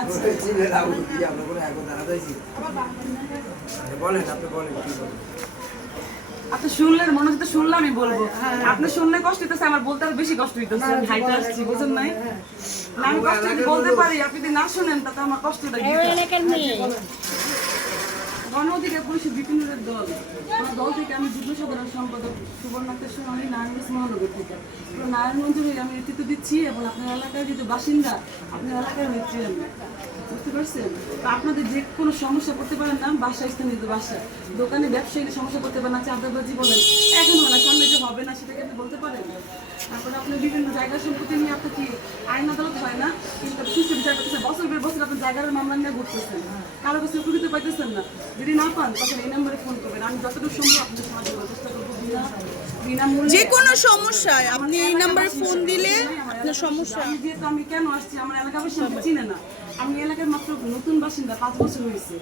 আচ্ছা বলেন আপনি বলেন কি বলেন। আপনি শুনলেন, মনে হচ্ছে শুনলামই বলবো। আপনি শুনলে কষ্ট হইতেছে, আমার বলতে আরো বেশি কষ্ট হইতেছে। আমি হাইটে আসছি, বুঝেন নাই? না, আমি কষ্ট যদি বলতে পারি, আপনি যদি না শুনেন তাতে আমার কষ্টটা কি? গণ অধিকার পরিষদ বিপিনের দল, আমার দল থেকে আমি যুগ্ম সাধারণ সম্পাদক সুবর্ণাক্ষের সোনালী নারায়ণগঞ্জ মহানগর থেকে নারায়ণগঞ্জে আমি নেতৃত্ব দিচ্ছি এবং আপনার এলাকার যেহেতু বাসিন্দা, আপনার এলাকার নেত্রী আমি, বুঝতে পারছেন? তো আপনাদের যে কোনো সমস্যা করতে পারেন না, বাসায় স্থানীয় বাসা, দোকানে ব্যবসায়ী সমস্যা করতে পারেন না, চাঁদাবাজি বলেন, এখন না সামনে যে হবে না সেটাকে আপনি বলতে পারেন। তারপরে আপনি বিভিন্ন জায়গা সম্পত্তি নিয়ে আপনি কি আইন আদালত হয় না, কিন্তু সুস্থ বিচার করতেছেন, বছর বছর আপনি জায়গার মামলা নিয়ে ঘুরতেছেন, কারো কাছে উপকৃত পাইতেছেন না। যদি না পান তখন এই নম্বরে ফোন করবেন, আমি যতটুকু সম্ভব আপনাদের সাহায্য করার চেষ্টা করবো। যে কোনো সমস্যায় আপনি এই নাম্বারে ফোন দিলে আপনার সমস্যা। যেহেতু আমি কেন আসছি, আমার এলাকাবাসী আমাকে চিনে না, আমি এলাকার মাত্র নতুন বাসিন্দা, 5 বছর হয়েছে,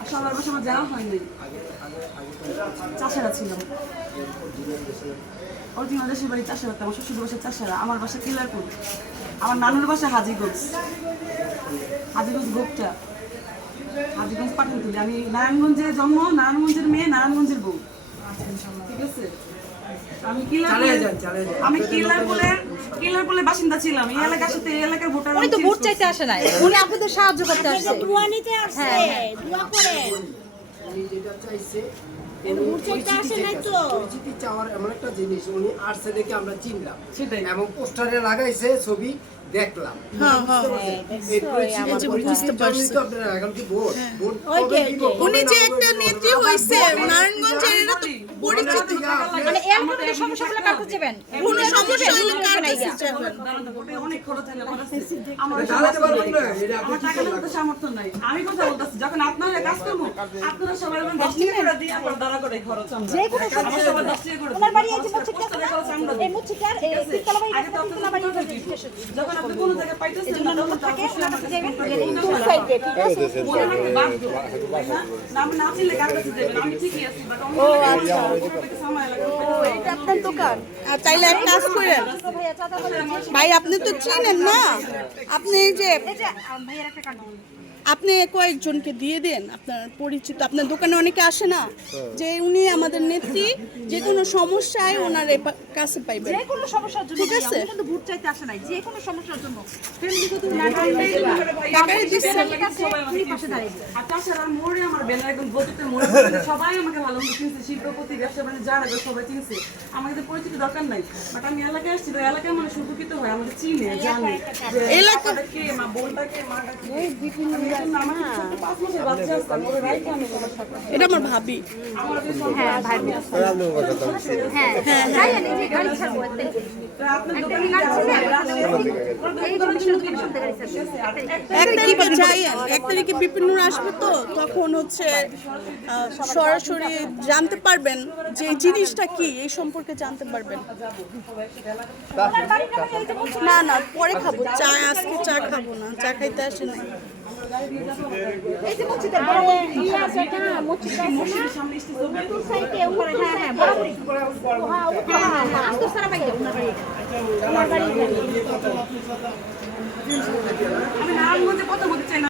আর সবার বাসা আমার যাওয়া হয়নি, চাষারা ছিলাম, অরিজিনাল দেশের বাড়ি চাষারা, আমার শ্বশুর বাসা চাষারা, আমার বাসা কিলারপুর, আমার নানুর বাসা হাজিগঞ্জ, হাজিগঞ্জ গোপটা, হাজিগঞ্জ পাঠানতুলি। আমি নারায়ণগঞ্জে জন্ম, নারায়ণগঞ্জের মেয়ে, নারায়ণগঞ্জের বউ, ঠিক আছে? আমি কিলারপুরের বাসিন্দা ছিলাম, এই এলাকার সাথে এই এলাকার ভোটার। উনি তো ভোট চাইতে আসে নাই, উনি আপনাদের সাহায্য করতে আসছে। দোয়া নিতে আসছে, দোয়া করেন। উনি যেটা চাইছে, ভোট চাইতে আসে নাই তো। পরিচিতি চাওয়ার এমন একটা জিনিস, উনি আসছে দেখে আমরা চিনলাম, সেটাই। এবং পোস্টারে লাগাইছে ছবি দেখলাম। উনি যে একটা নেত্রী হইছে নারায়ণগঞ্জের, এটা তো পরিচিত। মানে এলাকার সমস্যাগুলো কার কাছে যাবেন? কোনো সমস্যা হলে কার কাছে যাবেন? অনেক খরচ হলে আমার টাকা তো সামর্থ্য নাই। আমি কথা বলতেছি, যখন আপনারা কাজ করবো, আপনারা সবাই 10 টাকা করে দিয়ে আপনার দ্বারা করে খরচ আমরা। যে কোনো আমার সবার 10 টাকা করে ওনার বাড়ি এই যে দিই। মুচ্ছিটা কষ্ট করে খরচ আমরা এই দিই। মুচ্ছিটার এই তিনতলা বাড়ি আগে তো তিনতলা বাড়ি যখন আপনি কোনো জায়গায় পাইতেছেন না, তখন তো থাকে অবশ্যই ওনার কাছে যাবেন আমাকে এই টু সাইডে, ঠিক আছে? মনে রাখতে বাধ্য, তাই না? না, আমি না চিনলে কার কাছে যাবেন? আমি ঠিকই আছি, বাট ও আচ্ছা, আমার এলাকায় এটা আপনার দোকান। তাইলে এক কাজ করেন ভাইয়া চাঁদা ভাই, আপনি তো চিনেন না, আপনি এই যে এই যে ভাইয়ার একটা কার্ড আপনি কয়েকজনকে দিয়ে দেন, আপনার পরিচিত, আপনার দোকানে অনেকে আসে না, যে উনি আমাদের নেত্রী, যে কোনো সমস্যায় ওনার কাছে পাইবেন। যে কোনো সমস্যার জন্য, ঠিক আছে। আপনি কিন্তু ভোট চাইতে আসে নাই, যে কোনো সমস্যার জন্য টাকাই দিচ্ছে। উনি পাশে দাঁড়িয়ে। আর তাছাড়া মোড়ে আমার বেলা একদম বলতে মোড়ে সবাই আমাকে ভালো মতো চিনছে, শিল্পপতি, ব্যবসা বাণিজ্য যারা সবাই চিনছে, আমাকে তো পরিচিত দরকার নাই। বাট আমি এলাকায় আসছি, এলাকায় মানে সুপরিচিত হয়, আমাকে চিনে, জানে এলাকাটা কে, মা বোনটা কে, মাটা কে। আমার ছোট 5 মাসের বাচ্চা আছে, আমি ওর রাইখে আমি তোমার সাথে এটা আমার ভাবি। আমার যে হ্যাঁ ভাই, হ্যাঁ হ্যাঁ, যাইয়েন এই যে গাড়ি ছাড়বো একটা আপনার একটা দোকানে গাড়ি ছিল, এই দোকানে শুনতে গাড়ি ছাড়ছে। 1 তারিখে যাইয়েন, 1 তারিখে বিপিনুর আসবে, তো তখন হচ্ছে সরাসরি জানতে পারবেন যে এই জিনিসটা কি, এই সম্পর্কে জানতে পারবেন। ওনার বাড়ির নামে এই যে মুচ্ছিটা। না না, পরে খাবো চা, আজকে চা খাবো না, চা খাইতে আসে নাই। এই যে মুচ্ছিটা বড় ইয়া আছে না, মুচিটা আছে না, সামনে স্টেশন টু সাইডে উপরে। হ্যাঁ হ্যাঁ বড় বড় হ্যাঁ, উপরে। আস্ত সারা বাইরে ওনার বাড়ি। আমার বাড়ি এখানে। আমি নারায়ণগঞ্জে কথা বলতে চাই না।